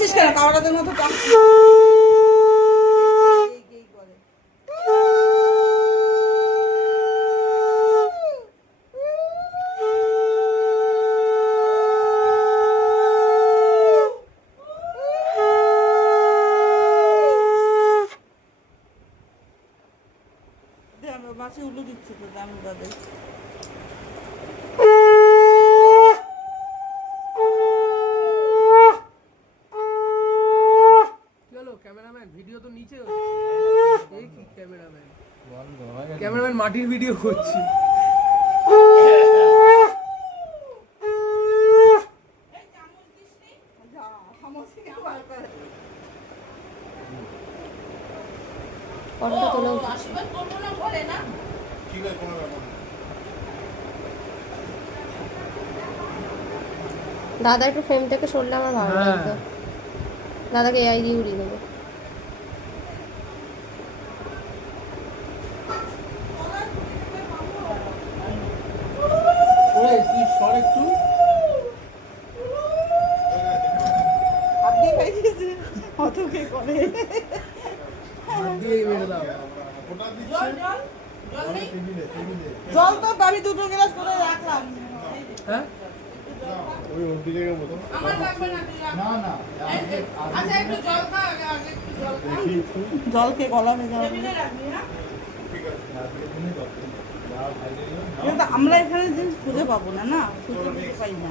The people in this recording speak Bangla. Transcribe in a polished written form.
কাঁপাচ্ছিস কেন? কাওড়াদের মতো মাছি উল্লু দিচ্ছে তো দাম দাদের। ক্যামেরাম্যান ভিডিও তো নিচে হচ্ছে। এই কি ক্যামেরাম্যান মাটির ভিডিও করছি। দাদা একটু ফ্রেম থেকে সরলে আমার ভালো লাগতো। দাদাকে এআই দিয়ে উড়িয়ে দেবো। তুই সর একটু। আপনি খাইছিস কত কে করে জল তো আমি দুটো গ্লাস করে রাখলাম। হ্যাঁ ওই ওটি জায়গার মতো আমার লাগবে না না না আচ্ছা একটু জল খা আগে একটু জল খা জল খেয়ে গলা ভেজা হবে। টেবিলে রাখবি না ঠিক আছে আজকে দিনে দরকার যা ভাই দিও আমরা এখানে জিনিস খুঁজে পাবো না, না খুঁজে পাই না।